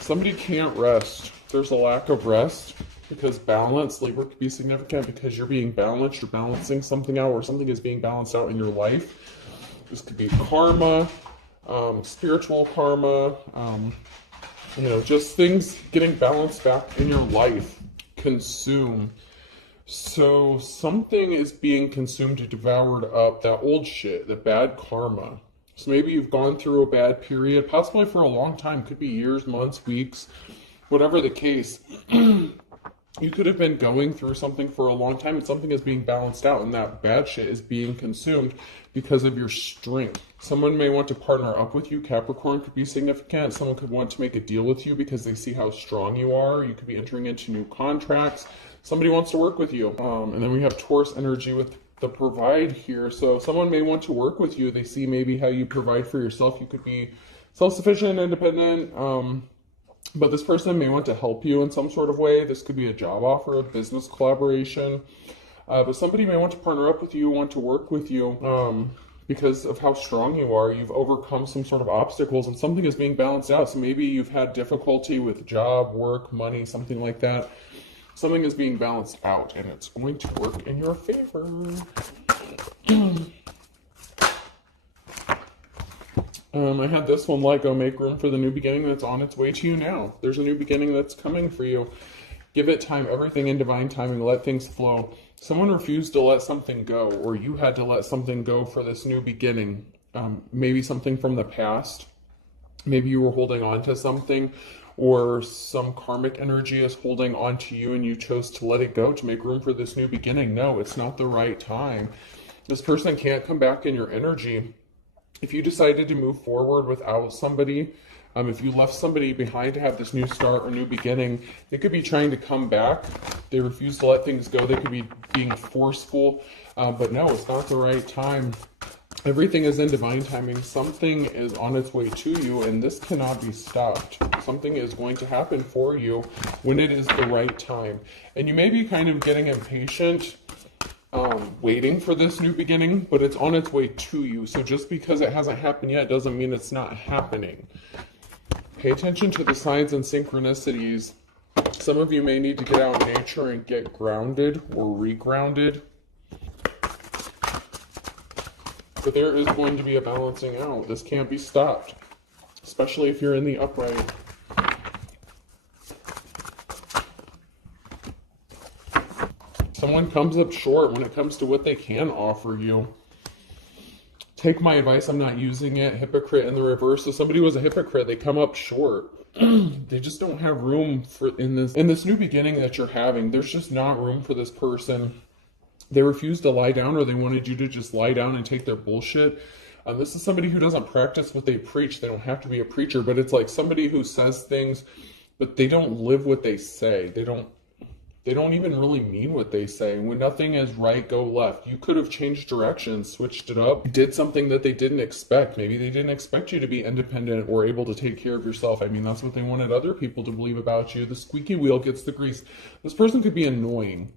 Somebody can't rest. There's a lack of rest because balance, Libra, could be significant because you're being balanced, you're balancing something out, or something is being balanced out in your life. This could be karma, spiritual karma, just things getting balanced back in your life. Consume. So something is being consumed, devoured up, that old shit, the bad karma. So maybe you've gone through a bad period, possibly for a long time, could be years, months, weeks, whatever the case. You could have been going through something for a long time and something is being balanced out and that bad shit is being consumed because of your strength. Someone may want to partner up with you. Capricorn could be significant. Someone could want to make a deal with you because they see how strong you are. You could be entering into new contracts. Somebody wants to work with you. And then we have Taurus energy with the provide here. So someone may want to work with you. They see maybe how you provide for yourself. You could be self-sufficient, independent, but this person may want to help you in some sort of way. This could be a job offer, a business collaboration, but somebody may want to partner up with you, want to work with you because of how strong you are. You've overcome some sort of obstacles and something is being balanced out. So maybe you've had difficulty with job, work, money, something like that. Something is being balanced out and it's going to work in your favor. I had this one, let go, make room for the new beginning that's on its way to you now. There's a new beginning that's coming for you. Give it time, everything in divine timing, let things flow. Someone refused to let something go, or you had to let something go for this new beginning. Maybe something from the past. Maybe you were holding on to something, or some karmic energy is holding on to you and you chose to let it go to make room for this new beginning. No, it's not the right time. This person can't come back in your energy. If you decided to move forward without somebody, if you left somebody behind to have this new start or new beginning, they could be trying to come back. They refuse to let things go. They could be being forceful, but no, it's not the right time. Everything is in divine timing. Something is on its way to you, and this cannot be stopped. Something is going to happen for you when it is the right time. And you may be kind of getting impatient, waiting for this new beginning, but it's on its way to you. So just because it hasn't happened yet doesn't mean it's not happening. Pay attention to the signs and synchronicities. Some of you may need to get out in nature and get grounded or regrounded. But there is going to be a balancing out. This can't be stopped, especially if you're in the upright. Someone comes up short when it comes to what they can offer you. Take my advice, I'm not using it. Hypocrite in the reverse. So somebody was a hypocrite, they come up short. They just don't have room for in this new beginning that you're having. There's just not room for this person. They refused to lie down, or they wanted you to just lie down and take their bullshit. This is somebody who doesn't practice what they preach. They don't have to be a preacher, but it's like somebody who says things, but they don't live what they say. They don't even really mean what they say. When nothing is right, go left. You could have changed directions, switched it up, did something that they didn't expect. Maybe they didn't expect you to be independent or able to take care of yourself. I mean, that's what they wanted other people to believe about you. The squeaky wheel gets the grease. This person could be annoying.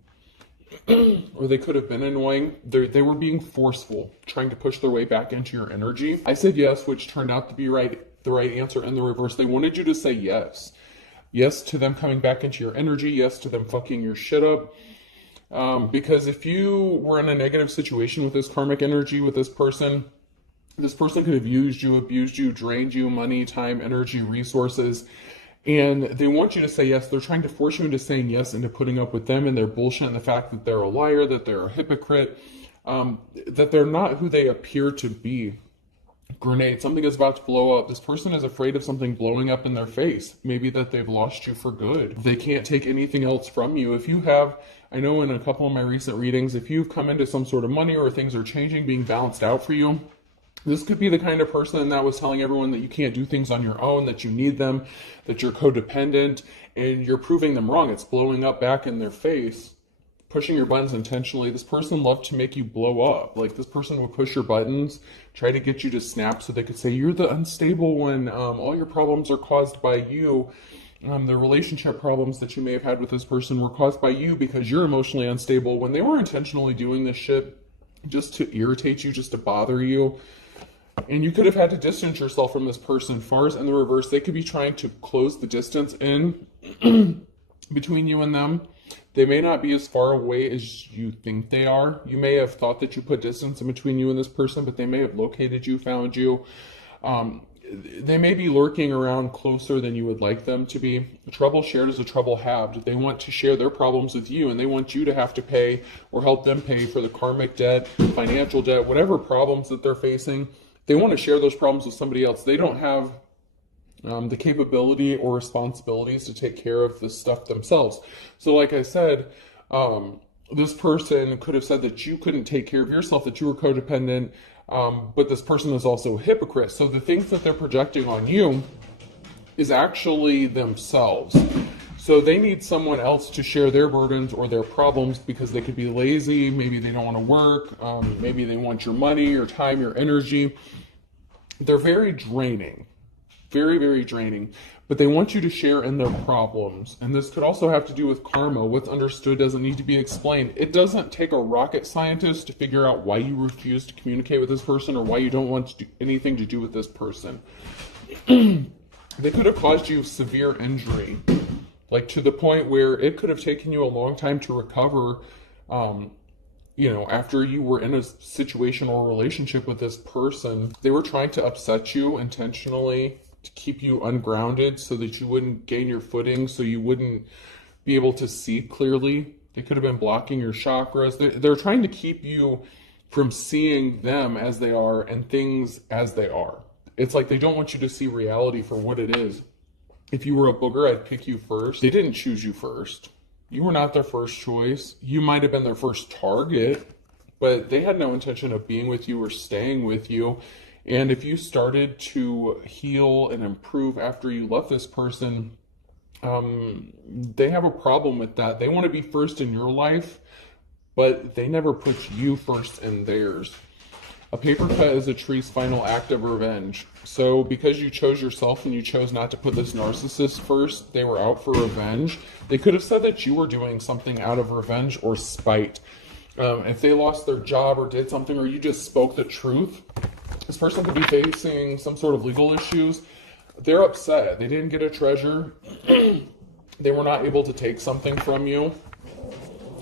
Or they could have been annoying. They were being forceful, trying to push their way back into your energy. I said yes, which turned out to be the right answer in the reverse. They wanted you to say yes. Yes to them coming back into your energy. Yes to them fucking your shit up. Because if you were in a negative situation with this karmic energy, with this person could have used you, abused you, drained you, money, time, energy, resources. And they want you to say yes. They're trying to force you into saying yes, into putting up with them and their bullshit and the fact that they're a liar, that they're a hypocrite, that they're not who they appear to be. Grenade, something is about to blow up. This person is afraid of something blowing up in their face. Maybe that they've lost you for good. They can't take anything else from you. If you have, I know in a couple of my recent readings, if you've come into some sort of money or things are changing, being balanced out for you, this could be the kind of person that was telling everyone that you can't do things on your own, that you need them, that you're codependent, and you're proving them wrong. It's blowing up back in their face, pushing your buttons intentionally. This person loved to make you blow up. Like, this person would push your buttons, try to get you to snap so they could say, you're the unstable one. All your problems are caused by you. The relationship problems that you may have had with this person were caused by you because you're emotionally unstable, when they were intentionally doing this shit just to irritate you, just to bother you. And you could have had to distance yourself from this person. Fars in the reverse, they could be trying to close the distance in between you and them. They may not be as far away as you think they are. You may have thought that you put distance in between you and this person, but they may have located you, found you. They may be lurking around closer than you would like them to be. A trouble shared is a trouble halved. They want to share their problems with you, and they want you to have to pay or help them pay for the karmic debt, financial debt, whatever problems that they're facing. They want to share those problems with somebody else. They don't have the capability or responsibilities to take care of this stuff themselves. So like I said, this person could have said that you couldn't take care of yourself, that you were codependent, but this person is also a hypocrite. So the things that they're projecting on you is actually themselves. So they need someone else to share their burdens or their problems because they could be lazy, maybe they don't want to work, maybe they want your money, your time, your energy. They're very draining. Very, very draining, but they want you to share in their problems. And this could also have to do with karma. What's understood doesn't need to be explained. It doesn't take a rocket scientist to figure out why you refuse to communicate with this person or why you don't want to do anything to do with this person. They could have caused you severe injury, like to the point where it could have taken you a long time to recover, after you were in a situation or relationship with this person. They were trying to upset you intentionally, to keep you ungrounded so that you wouldn't gain your footing, so you wouldn't be able to see clearly. They could have been blocking your chakras. They're trying to keep you from seeing them as they are and things as they are. It's like they don't want you to see reality for what it is. If you were a booger, I'd pick you first. They didn't choose you first. You were not their first choice. You might have been their first target, but they had no intention of being with you or staying with you. And if you started to heal and improve after you left this person, they have a problem with that. They want to be first in your life, but they never put you first in theirs. A paper cut is a tree's final act of revenge. So because you chose yourself and you chose not to put this narcissist first, they were out for revenge. They could have said that you were doing something out of revenge or spite. If they lost their job or did something, or you just spoke the truth, this person could be facing some sort of legal issues. They're upset. They didn't get a treasure. They were not able to take something from you.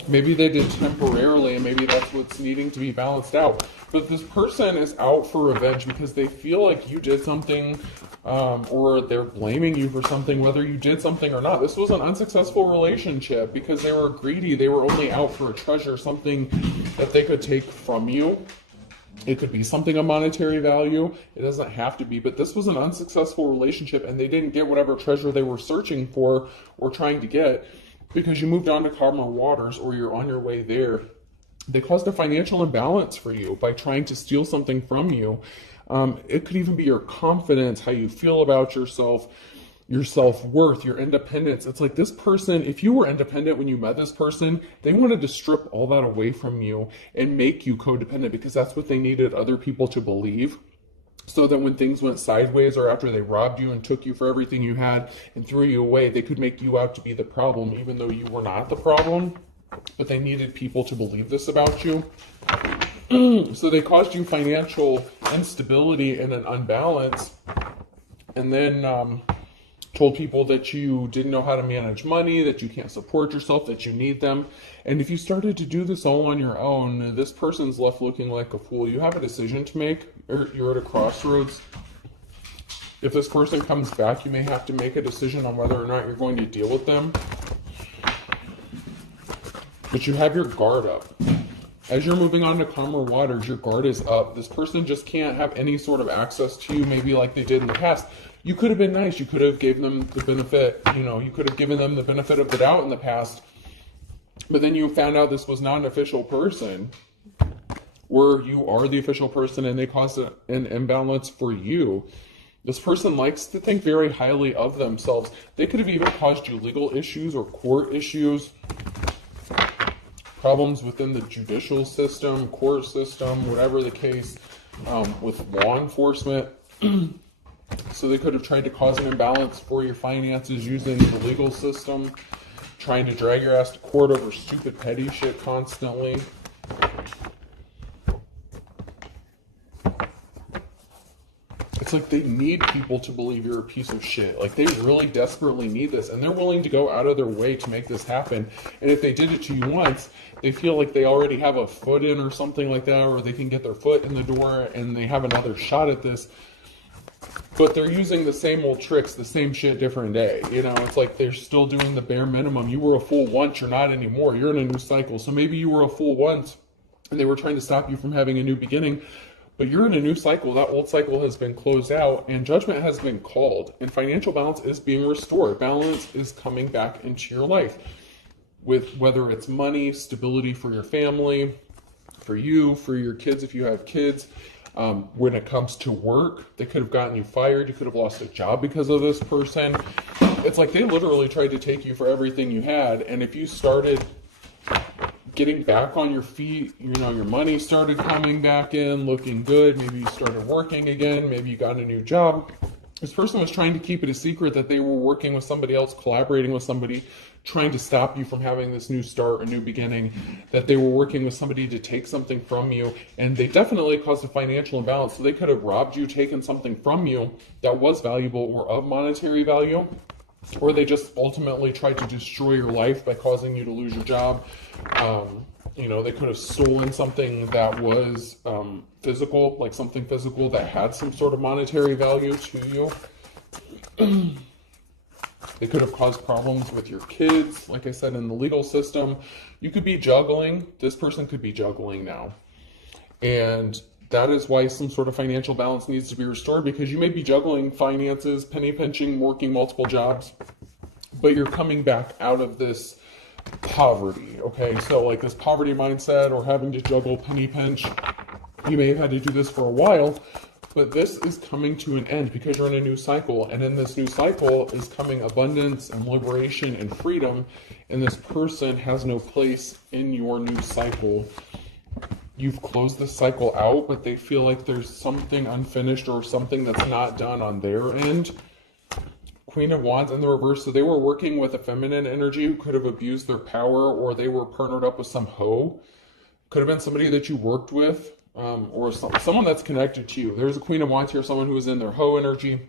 Maybe they did temporarily, and maybe that's what's needing to be balanced out. But this person is out for revenge because they feel like you did something, or they're blaming you for something, whether you did something or not. This was an unsuccessful relationship because they were greedy. They were only out for a treasure, something that they could take from you. It could be something of monetary value. It doesn't have to be, but this was an unsuccessful relationship and they didn't get whatever treasure they were searching for or trying to get because you moved on to calmer waters, or you're on your way there. They caused a financial imbalance for you by trying to steal something from you. It could even be your confidence, how you feel about yourself, your self-worth, your independence. It's like this person, if you were independent when you met this person, they wanted to strip all that away from you and make you codependent because that's what they needed other people to believe. So that when things went sideways, or after they robbed you and took you for everything you had and threw you away, they could make you out to be the problem, even though you were not the problem. But they needed people to believe this about you. So they caused you financial instability and an unbalance. And then told people that you didn't know how to manage money, that you can't support yourself, that you need them. And if you started to do this all on your own, this person's left looking like a fool. You have a decision to make, or you're at a crossroads. If this person comes back, you may have to make a decision on whether or not you're going to deal with them. But you have your guard up. As you're moving on to calmer waters, your guard is up. This person just can't have any sort of access to you, maybe like they did in the past. You could have been nice. You could have given them the benefit, you could have given them the benefit of the doubt in the past. But then you found out this was not an official person, where you are the official person, and they caused an imbalance for you. This person likes to think very highly of themselves. They could have even caused you legal issues or court issues, problems within the judicial system, court system, whatever the case, with law enforcement. So they could have tried to cause an imbalance for your finances using the legal system, trying to drag your ass to court over stupid petty shit constantly. it's like they need people to believe you're a piece of shit. Like they really desperately need this, and they're willing to go out of their way to make this happen. And if they did it to you once, they feel like they already have a foot in or something like that, or they can get their foot in the door and they have another shot at this. But they're using the same old tricks, the same shit, different day. You know, it's like they're still doing the bare minimum. You were a fool once, you're not anymore. You're in a new cycle. So maybe you were a fool once and they were trying to stop you from having a new beginning. But you're in a new cycle. That old cycle has been closed out and judgment has been called. And financial balance is being restored. Balance is coming back into your life. With whether it's money, stability for your family, for you, for your kids if you have kids. When it comes to work, they could have gotten you fired. You could have lost a job because of this person. It's like they literally tried to take you for everything you had. And if you started getting back on your feet, you know, your money started coming back in, looking good. Maybe you started working again. Maybe you got a new job. This person was trying to keep it a secret that they were working with somebody else, collaborating with somebody, trying to stop you from having this new start, a new beginning, that they were working with somebody to take something from you. And they definitely caused a financial imbalance. So they could have robbed you, taken something from you that was valuable or of monetary value. Or they just ultimately tried to destroy your life by causing you to lose your job. You know, they could have stolen something that was physical, like something physical that had some sort of monetary value to you. They could have caused problems with your kids. Like I said, in the legal system, you could be juggling. This person could be juggling now. And that is why some sort of financial balance needs to be restored, because you may be juggling finances, penny pinching, working multiple jobs, but you're coming back out of this poverty, okay? So like this poverty mindset or having to juggle penny pinch, you may have had to do this for a while, but this is coming to an end because you're in a new cycle. And in this new cycle is coming abundance and liberation and freedom. And this person has no place in your new cycle. You've closed this cycle out, but they feel like there's something unfinished or something that's not done on their end. Queen of Wands in the reverse. So they were working with a feminine energy who could have abused their power, or they were partnered up with some hoe. Could have been somebody that you worked with. Or someone that's connected to you. There's a Queen of Wands here, someone who was in their hoe energy.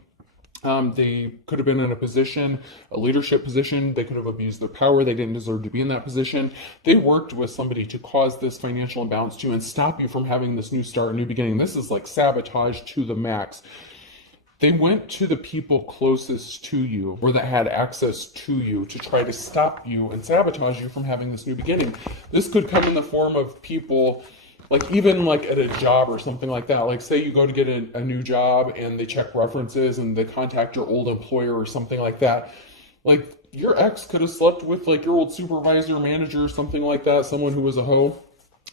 They could have been in a position, a leadership position. They could have abused their power. They didn't deserve to be in that position. They worked with somebody to cause this financial imbalance to you and stop you from having this new start, new beginning. This is like sabotage to the max. They went to the people closest to you or that had access to you to try to stop you and sabotage you from having this new beginning. This could come in the form of people, like even like at a job or something like that. Like say you go to get a new job and they check references and they contact your old employer or something like that. Like your ex could have slept with like your old supervisor, manager, something like that, someone who was a hoe.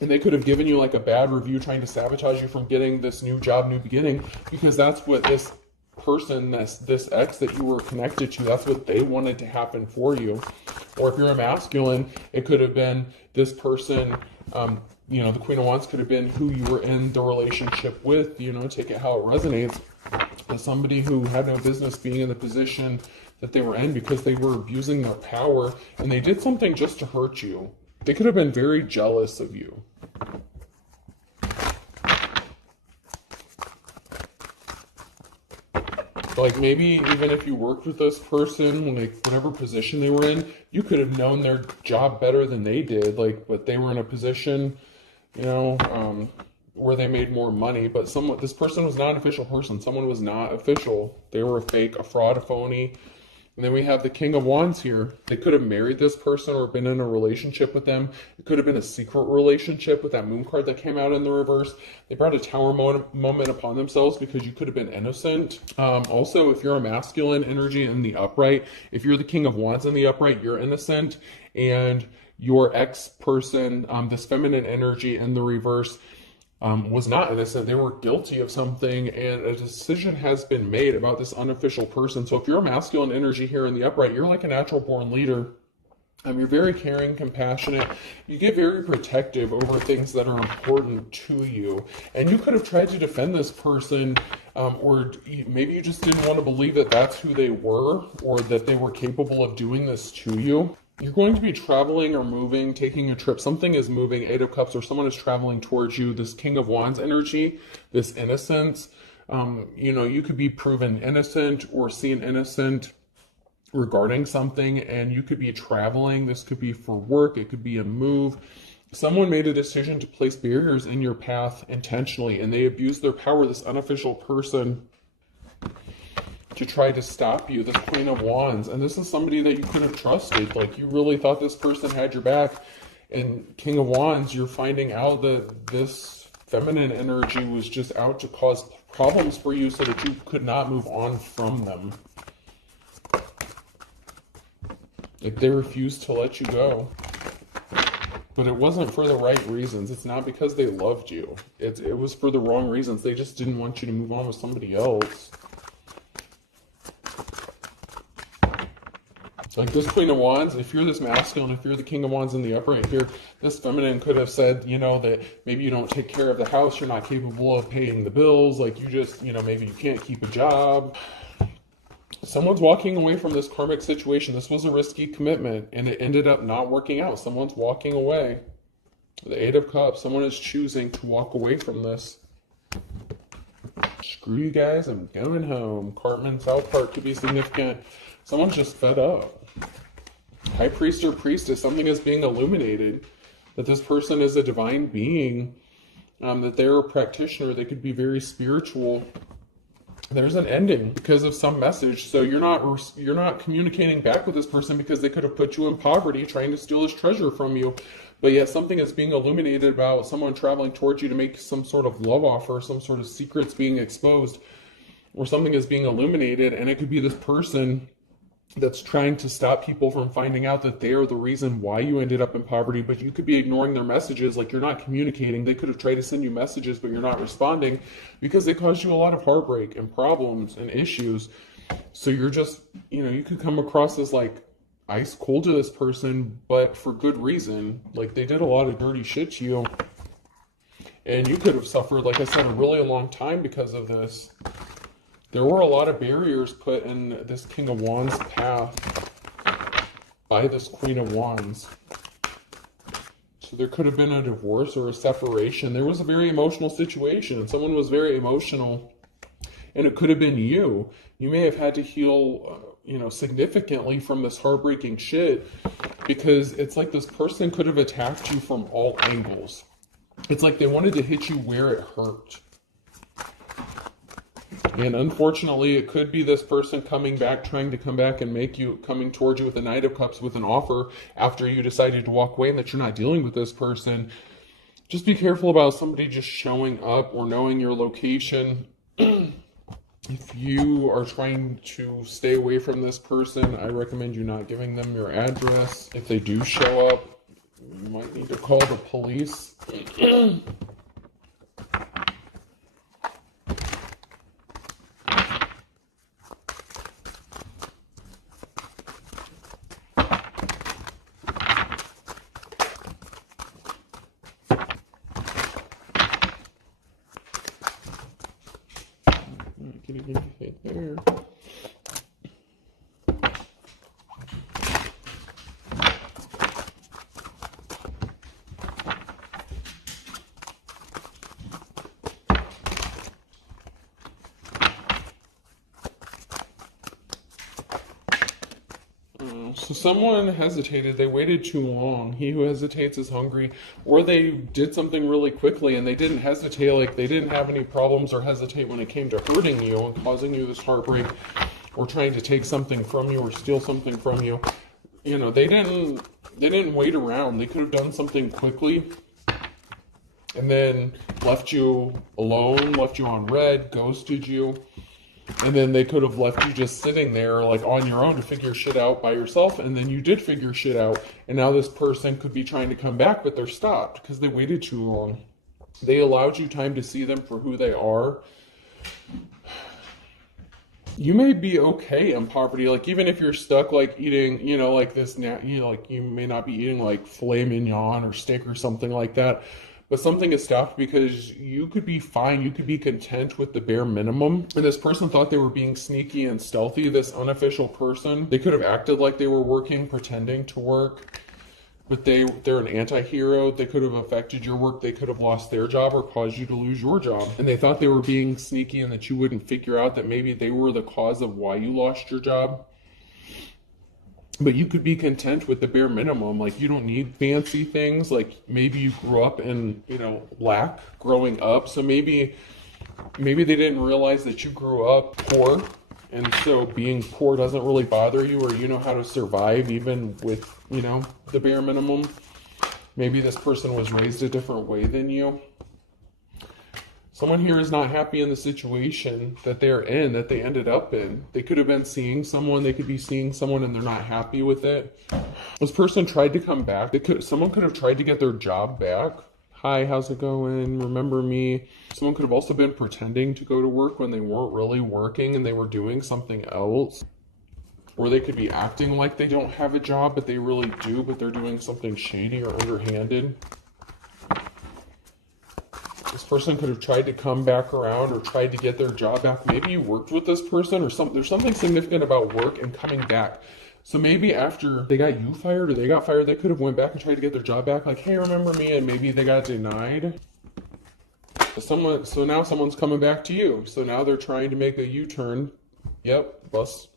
And they could have given you like a bad review trying to sabotage you from getting this new job, new beginning, because that's what this person, this ex that you were connected to, that's what they wanted to happen for you. Or if you're a masculine, it could have been this person, you know, the Queen of Wands could have been who you were in the relationship with, you know, take it how it resonates. As somebody who had no business being in the position that they were in because they were abusing their power and they did something just to hurt you. They could have been very jealous of you. Like maybe even if you worked with this person, like whatever position they were in, you could have known their job better than they did. Like, but they were in a position, you know, where they made more money. But this person was not an official person. Someone was not official. They were a fake, a fraud, a phony. And then we have the King of Wands here. They could have married this person or been in a relationship with them. It could have been a secret relationship with that moon card that came out in the reverse. They brought a tower moment upon themselves because you could have been innocent. Also, if you're a masculine energy in the upright, if you're the King of Wands in the upright, you're innocent. And your ex-person, this feminine energy in the reverse, was not innocent. They were guilty of something, and a decision has been made about this unofficial person. So if you're a masculine energy here in the upright, you're like a natural born leader. You're very caring, compassionate. You get very protective over things that are important to you. And you could have tried to defend this person, or maybe you just didn't want to believe that that's who they were, or that they were capable of doing this to you. You're going to be traveling or moving, taking a trip. Something is moving, Eight of Cups, or someone is traveling towards you. This King of Wands energy, this innocence, You know, you could be proven innocent or seen innocent regarding something, and you could be traveling. This could be for work, it could be a move. Someone made a decision to place barriers in your path intentionally, and they abused their power, this unofficial person, to try to stop you, this Queen of Wands. And this is somebody that you could have trusted. Like, you really thought this person had your back. And King of Wands, you're finding out that this feminine energy was just out to cause problems for you so that you could not move on from them. Like, they refused to let you go. But it wasn't for the right reasons. It's not because they loved you. It was for the wrong reasons. They just didn't want you to move on with somebody else. Like this Queen of Wands, if you're this masculine, if you're the King of Wands in the upright here, this feminine could have said, you know, that maybe you don't take care of the house, you're not capable of paying the bills, like you just, you know, maybe you can't keep a job. Someone's walking away from this karmic situation. This was a risky commitment, and it ended up not working out. Someone's walking away. The Eight of Cups, someone is choosing to walk away from this. Screw you guys, I'm going home. Cartman, South Park could be significant. Someone's just fed up. High Priest or Priestess, something is being illuminated. That this person is a divine being. That they're a practitioner. They could be very spiritual. There's an ending because of some message. So you're not communicating back with this person because they could have put you in poverty trying to steal his treasure from you. But yet something is being illuminated about someone traveling towards you to make some sort of love offer, some sort of secrets being exposed, or something is being illuminated. And it could be this person that's trying to stop people from finding out that they are the reason why you ended up in poverty, but you could be ignoring their messages, like you're not communicating. They could have tried to send you messages, but you're not responding because they caused you a lot of heartbreak and problems and issues. So you're just, you know, you could come across as like ice cold to this person, but for good reason. Like they did a lot of dirty shit to you, and you could have suffered, like I said, a really long time because of this. There were a lot of barriers put in this King of Wands path by this Queen of Wands. So there could have been a divorce or a separation. There was a very emotional situation, and someone was very emotional, and it could have been you. You may have had to heal, you know, significantly from this heartbreaking shit, because it's like this person could have attacked you from all angles. It's like they wanted to hit you where it hurt. And unfortunately, it could be this person coming back, trying to come back and make you, coming towards you with the Knight of Cups with an offer after you decided to walk away and that you're not dealing with this person. Just be careful about somebody just showing up or knowing your location. If you are trying to stay away from this person, I recommend you not giving them your address. If they do show up, you might need to call the police. There. So someone hesitated, they waited too long. He who hesitates is hungry. Or they did something really quickly and they didn't hesitate, like they didn't have any problems or hesitate when it came to hurting you and causing you this heartbreak or trying to take something from you or steal something from you. You know, they didn't wait around. They could have done something quickly and then left you alone, left you on red, ghosted you. And then they could have left you just sitting there like on your own to figure shit out by yourself. And then you did figure shit out. And now this person could be trying to come back, but they're stopped because they waited too long. They allowed you time to see them for who they are. You may be okay in poverty. Like even if you're stuck like eating, you know, like this, you know, like you may not be eating like filet mignon or steak or something like that. But something is stopped because you could be fine. You could be content with the bare minimum. And this person thought they were being sneaky and stealthy, this unofficial person. They could have acted like they were working, pretending to work. but they're an anti-hero. They could have affected your work. They could have lost their job or caused you to lose your job. And they thought they were being sneaky and that you wouldn't figure out that maybe they were the cause of why you lost your job. But you could be content with the bare minimum. Like, you don't need fancy things. Like, maybe you grew up in, lack growing up. So maybe they didn't realize that you grew up poor. And so being poor doesn't really bother you, or you know how to survive even with, the bare minimum. Maybe this person was raised a different way than you. Someone here is not happy in the situation that they're in, that they ended up in. They could have been seeing someone, they could be seeing someone and they're not happy with it. This person tried to come back. Someone could have tried to get their job back. Hi, how's it going? Remember me? Someone could have also been pretending to go to work when they weren't really working and they were doing something else. Or they could be acting like they don't have a job, but they really do, but they're doing something shady or underhanded. This person could have tried to come back around or tried to get their job back. Maybe you worked with this person or there's something significant about work and coming back. So maybe after they got you fired or they got fired, they could have went back and tried to get their job back. Like, hey, remember me? And maybe they got denied. So now someone's coming back to you. So now they're trying to make a U-turn. Yep, bust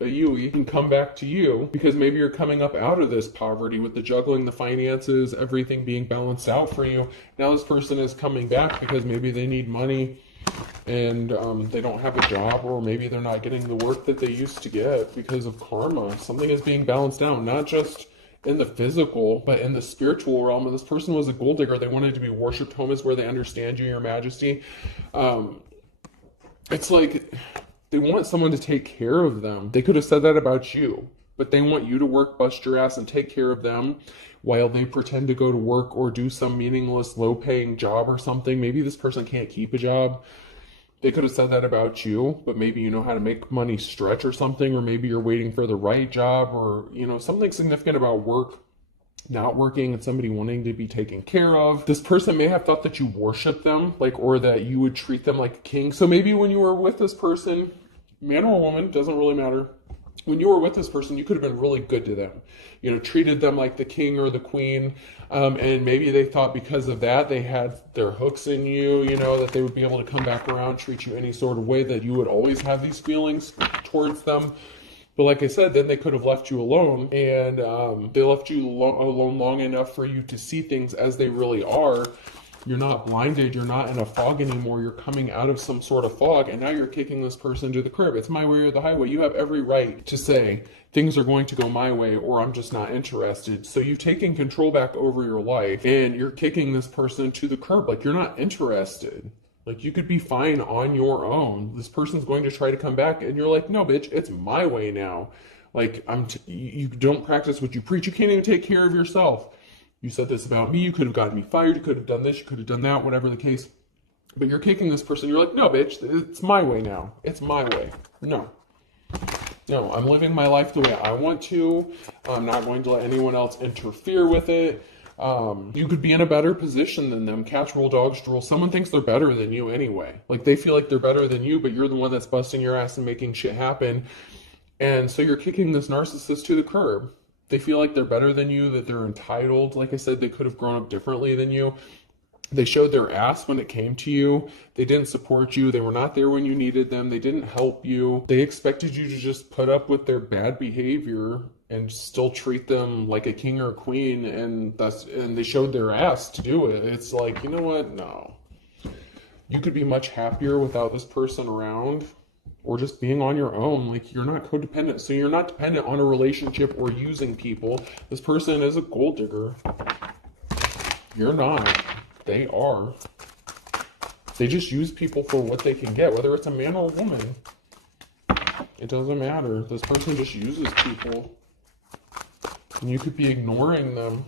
a U-E and come back to you because maybe you're coming up out of this poverty with the juggling, the finances, everything being balanced out for you. Now this person is coming back because maybe they need money and they don't have a job, or maybe they're not getting the work that they used to get because of karma. Something is being balanced out, not just in the physical, but in the spiritual realm. And this person was a gold digger. They wanted to be worshipped. Home is where they understand you, your majesty. It's like they want someone to take care of them. They could have said that about you, but they want you to work, bust your ass, and take care of them while they pretend to go to work or do some meaningless, low-paying job or something. Maybe this person can't keep a job. They could have said that about you, but maybe you know how to make money stretch or something, or maybe you're waiting for the right job, or, something significant about work not working and somebody wanting to be taken care of. This person may have thought that you worship them, or that you would treat them like a king. So maybe when you were with this person, man or woman, doesn't really matter. When you were with this person, you could have been really good to them. Treated them like the king or the queen. And maybe they thought because of that, they had their hooks in you, that they would be able to come back around, treat you any sort of way, that you would always have these feelings towards them. But like I said, then they could have left you alone, and they left you alone long enough for you to see things as they really are. You're not blinded. You're not in a fog anymore. You're coming out of some sort of fog, and now you're kicking this person to the curb. It's my way or the highway. You have every right to say, things are going to go my way, or I'm just not interested. So you've taken control back over your life, and you're kicking this person to the curb. You're not interested. You could be fine on your own. This person's going to try to come back, and you're like, no, bitch, it's my way now. You don't practice what you preach. You can't even take care of yourself. You said this about me. You could have gotten me fired. You could have done this. You could have done that, whatever the case. But you're kicking this person. You're like, no, bitch, it's my way now. It's my way. No, I'm living my life the way I want to. I'm not going to let anyone else interfere with it. You could be in a better position than them. Cats roll, dogs drool. Someone thinks they're better than you anyway. They feel like they're better than you, but you're the one that's busting your ass and making shit happen. And so you're kicking this narcissist to the curb. They feel like they're better than you, that they're entitled. Like I said, they could have grown up differently than you. They showed their ass when it came to you. They didn't support you. They were not there when you needed them. They didn't help you. They expected you to just put up with their bad behavior and still treat them like a king or a queen, and they showed their ass to do it. It's like, you know what? No. You could be much happier without this person around, or just being on your own. You're not codependent, so you're not dependent on a relationship or using people. This person is a gold digger. You're not. They are. They just use people for what they can get, whether it's a man or a woman. It doesn't matter. This person just uses people. And you could be ignoring them.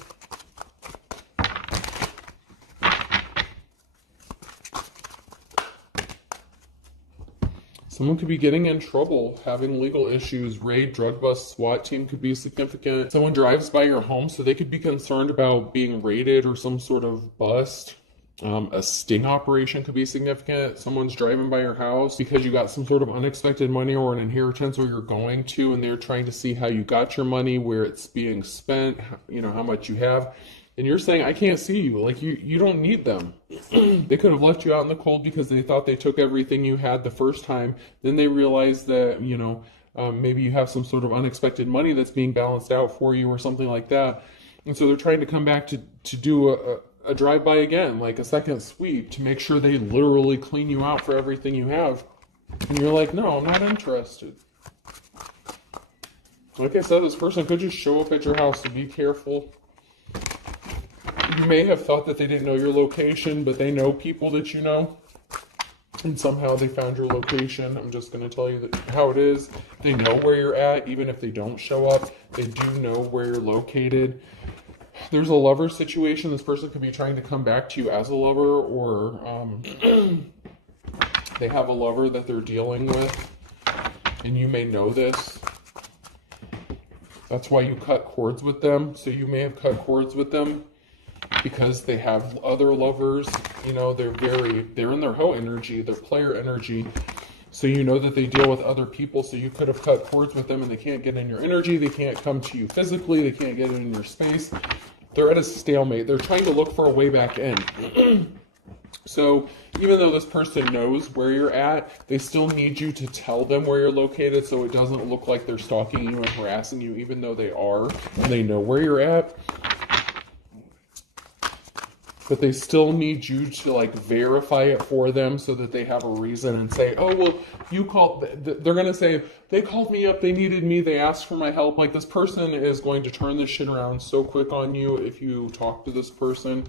Someone could be getting in trouble, having legal issues, raid, drug bust, SWAT team could be significant. Someone drives by your home, so they could be concerned about being raided or some sort of bust. A sting operation could be significant. Someone's driving by your house because you got some sort of unexpected money or an inheritance, or you're going to, and they're trying to see how you got your money, where it's being spent, you know, how much you have. And you're saying, I can't see you. Like, you don't need them. They could have left you out in the cold because they thought they took everything you had the first time. Then they realized that, you know, maybe you have some sort of unexpected money that's being balanced out for you or something like that. And so they're trying to come back to do a drive-by again, like a second sweep, to make sure they literally clean you out for everything you have. And you're like, no, I'm not interested. Like I said, this person could just show up at your house, so be careful. You may have thought that they didn't know your location, but they know people that you know. And somehow they found your location. I'm just going to tell you how it is. They know where you're at, even if they don't show up. They do know where you're located. There's a lover situation. This person could be trying to come back to you as a lover, or they have a lover that they're dealing with, and you may know this. That's why you cut cords with them. So you may have cut cords with them because they have other lovers. You know, they're in their hoe energy, their player energy. So you know that they deal with other people, so you could have cut cords with them and they can't get in your energy, they can't come to you physically, they can't get in your space. They're at a stalemate. They're trying to look for a way back in. So even though this person knows where you're at, they still need you to tell them where you're located so it doesn't look like they're stalking you and harassing you, even though they are, and they know where you're at. But they still need you to, like, verify it for them so that they have a reason and say, oh, well, you called. They're going to say, they called me up, they needed me, they asked for my help. Like, this person is going to turn this shit around so quick on you if you talk to this person.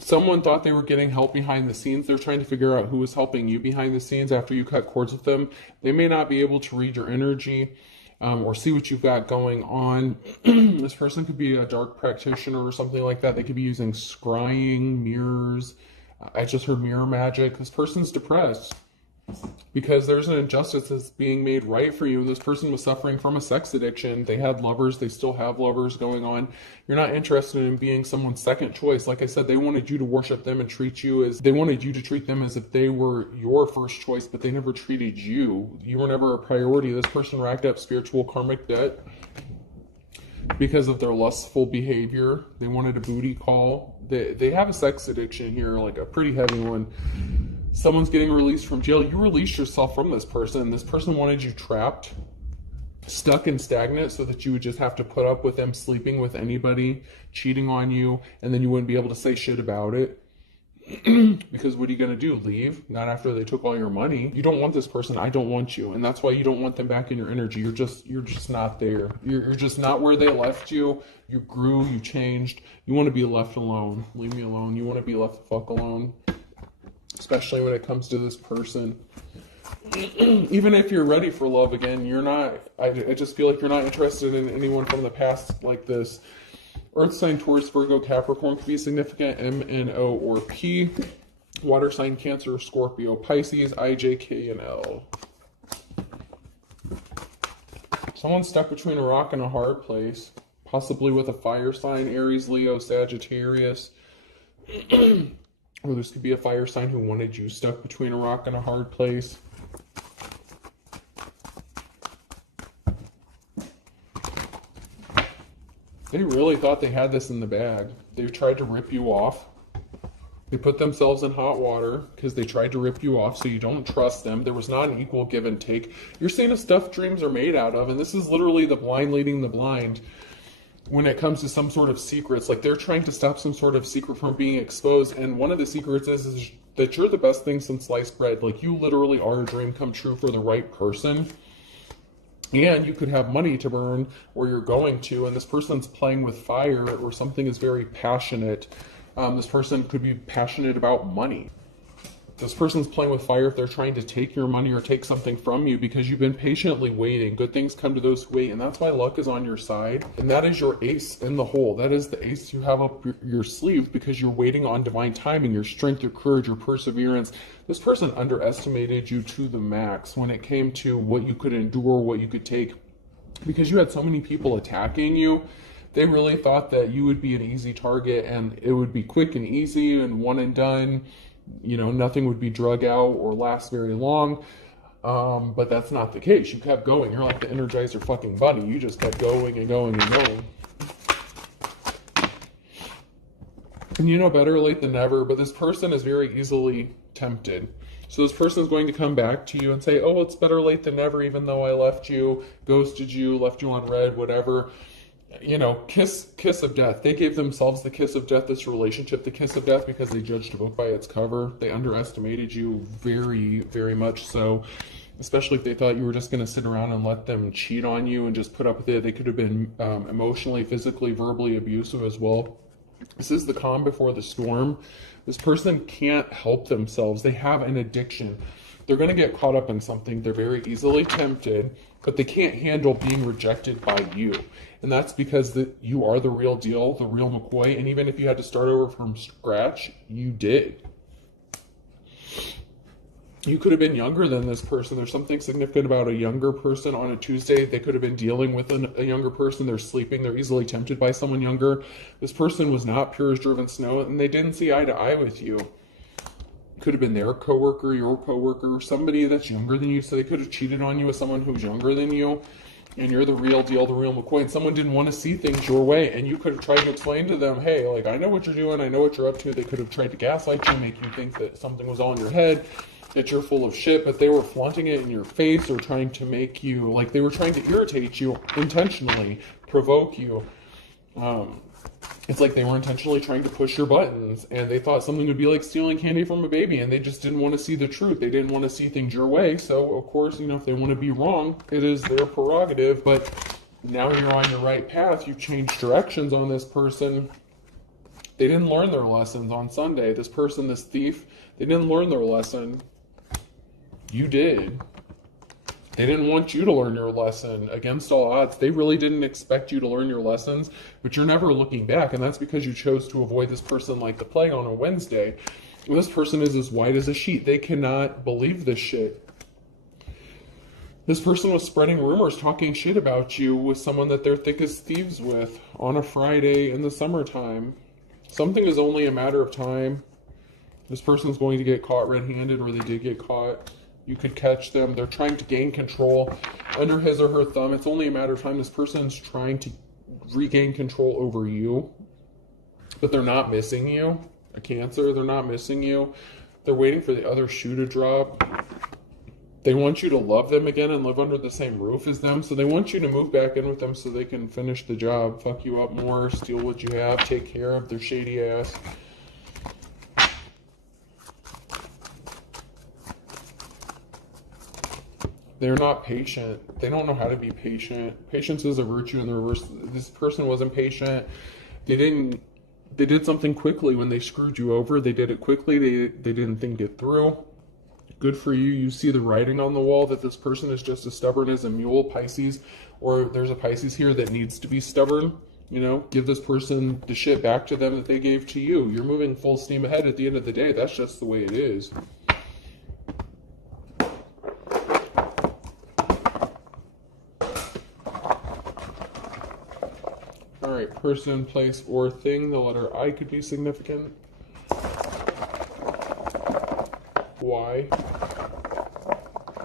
Someone thought they were getting help behind the scenes. They're trying to figure out who was helping you behind the scenes after you cut cords with them. They may not be able to read your energy. Or see what you've got going on. This person could be a dark practitioner or something like that. They could be using scrying, mirrors. I just heard mirror magic. This person's depressed because there's an injustice that's being made right for you. This person was suffering from a sex addiction. They had lovers. They still have lovers going on. You're not interested in being someone's second choice. Like I said, they wanted you to worship them and they wanted you to treat them as if they were your first choice, but they never treated you. You were never a priority. This person racked up spiritual karmic debt because of their lustful behavior. They wanted a booty call. They have a sex addiction here, like a pretty heavy one. Someone's getting released from jail. You released yourself from this person. This person wanted you trapped, stuck and stagnant, so that you would just have to put up with them sleeping with anybody, cheating on you, and then you wouldn't be able to say shit about it. Because what are you going to do? Leave? Not after they took all your money. You don't want this person. I don't want you. And that's why you don't want them back in your energy. You're just not there. You're just not where they left you. You grew, you changed. You want to be left alone. Leave me alone. You want to be left the fuck alone. Especially when it comes to this person. Even if you're ready for love again, you're not. I just feel like you're not interested in anyone from the past like this. Earth sign, Taurus, Virgo, Capricorn could be significant. M, N, O, or P. Water sign, Cancer, Scorpio, Pisces, I, J, K, and L. Someone's stuck between a rock and a hard place. Possibly with a fire sign, Aries, Leo, Sagittarius. Or this could be a fire sign who wanted you stuck between a rock and a hard place. They really thought they had this in the bag. They tried to rip you off. They put themselves in hot water because they tried to rip you off, so you don't trust them. There was not an equal give and take. You're seeing a stuff dreams are made out of, and this is literally the blind leading the blind. When it comes to some sort of secrets, like they're trying to stop some sort of secret from being exposed, and one of the secrets is that you're the best thing since sliced bread. Like, you literally are a dream come true for the right person, and you could have money to burn where you're going to, and this person's playing with fire, or something is very passionate. This person could be passionate about money. This person's playing with fire if they're trying to take your money or take something from you because you've been patiently waiting. Good things come to those who wait, and that's why luck is on your side. And that is your ace in the hole. That is the ace you have up your sleeve because you're waiting on divine timing, your strength, your courage, your perseverance. This person underestimated you to the max when it came to what you could endure, what you could take, because you had so many people attacking you They really thought that you would be an easy target and it would be quick and easy and one and done. You know, nothing would be drug out or last very long. But that's not the case. You kept going. You're like the Energizer fucking bunny. You just kept going and going and going. And you know, better late than never, but this person is very easily tempted. So this person is going to come back to you and say, oh, it's better late than never, even though I left you, ghosted you, left you on red, whatever. You know, kiss of death. They gave themselves the kiss of death, this relationship, the kiss of death, because they judged a book by its cover. They underestimated you very, very much so, especially if they thought you were just going to sit around and let them cheat on you and just put up with it. They could have been emotionally, physically, verbally abusive as well. This is the calm before the storm. This person can't help themselves. They have an addiction. They're going to get caught up in something. They're very easily tempted, but they can't handle being rejected by you. And that's because you are the real deal, the real McCoy. And even if you had to start over from scratch, you did. You could have been younger than this person. There's something significant about a younger person on a Tuesday. They could have been dealing with a younger person. They're sleeping. They're easily tempted by someone younger. This person was not pure as driven snow, and they didn't see eye to eye with you. Could have been their coworker, your coworker, somebody that's younger than you. So they could have cheated on you with someone who's younger than you. And you're the real deal, the real McCoy. And someone didn't want to see things your way. And you could have tried to explain to them, hey, like, I know what you're doing. I know what you're up to. They could have tried to gaslight you, make you think that something was all in your head, that you're full of shit, but they were flaunting it in your face or trying to make you, like, they were trying to irritate you intentionally, provoke you. It's like they were intentionally trying to push your buttons, and they thought something would be like stealing candy from a baby, and they just didn't want to see the truth. They didn't want to see things your way. So, of course, you know, if they want to be wrong, it is their prerogative, but now you're on your right path. You've changed directions on this person. They didn't learn their lessons on Sunday. This person, this thief, they didn't learn their lesson. You did. They didn't want you to learn your lesson against all odds. They really didn't expect you to learn your lessons, but you're never looking back, and that's because you chose to avoid this person like the plague on a Wednesday. This person is as white as a sheet. They cannot believe this shit. This person was spreading rumors, talking shit about you with someone that they're thick as thieves with on a Friday in the summertime. Something is only a matter of time. This person's going to get caught red-handed, or they did get caught. You could catch them. They're trying to gain control under his or her thumb. It's only a matter of time. This person's trying to regain control over you, but they're not missing you. A Cancer, they're not missing you. They're waiting for the other shoe to drop. They want you to love them again and live under the same roof as them. So they want you to move back in with them so they can finish the job, fuck you up more, steal what you have, take care of their shady ass. They're not patient. They don't know how to be patient. Patience is a virtue in the reverse. This person wasn't patient. They did something quickly when they screwed you over. They did it quickly. They didn't think it through. Good for you. You see the writing on the wall that this person is just as stubborn as a mule, Pisces, or there's a Pisces here that needs to be stubborn. You know, give this person the shit back to them that they gave to you. You're moving full steam ahead at the end of the day. That's just the way it is. Alright, person, place, or thing. The letter I could be significant. Y.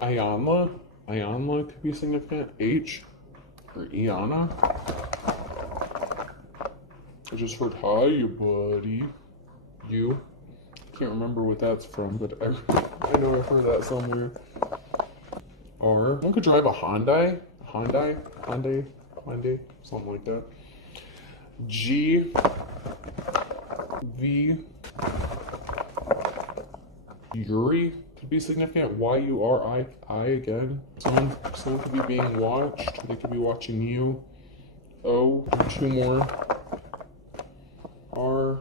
Ionla could be significant. H. Or Iana. I just heard, hi, you buddy. You. Can't remember what that's from, but I know I've heard that somewhere. R. One could drive a Hyundai, something like that. G. V. Yuri could be significant. Y-U-R-I again. Someone could be being watched. They could be watching you. O. Two more. R.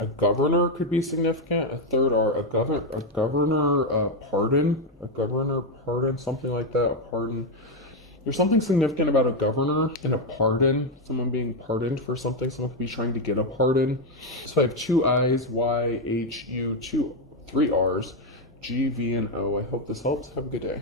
A governor could be significant. A third R. A governor pardon, something like that. A pardon. There's something significant about a governor and a pardon. Someone being pardoned for something. Someone could be trying to get a pardon. So I have two I's, Y, H, U, three R's, G, V, and O. I hope this helps. Have a good day.